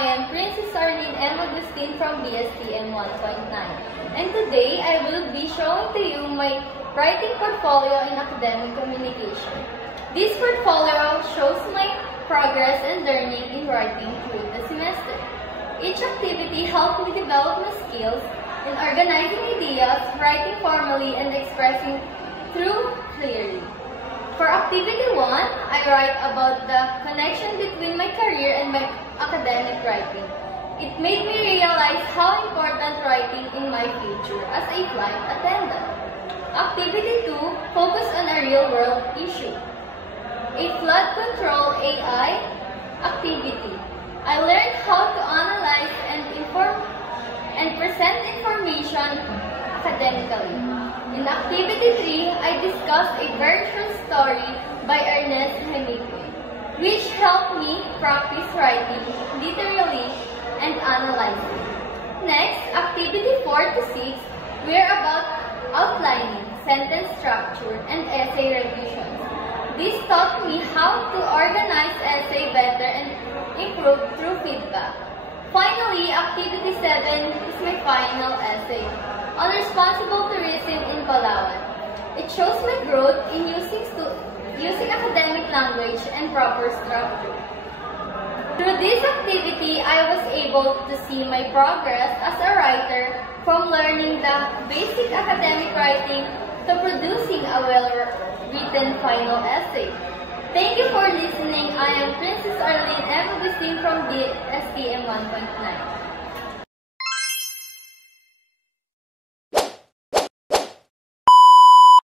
I am Princess Arlene M. Agustin from BSTM 1.9, and today I will be showing to you my writing portfolio in academic communication. This portfolio shows my progress and learning in writing through the semester. Each activity helped me develop my skills in organizing ideas, writing formally, and expressing through clearly. For Activity 1, I write about the connection between my career and my academic writing. It made me realize how important writing in my future as a flight attendant. Activity 2 focused on a real-world issue. A flood control AI activity. I learned how to analyze and present information academically. In Activity 3, I discussed a very short story by Ernest Hemingway, which helped me practice writing literally and analyzing. Next, Activity 4 to 6 were about outlining, sentence structure, and essay revisions. This taught me how to organize essay better and improve through feedback. Finally, Activity 7 is my final essay on responsible tourism in Palawan. It shows my growth in using academic language and proper structure. Through this activity, I was able to see my progress as a writer from learning the basic academic writing to producing a well-written final essay. Thank you for listening. I am Princess Arlene M. Agustin from the STM 1.9.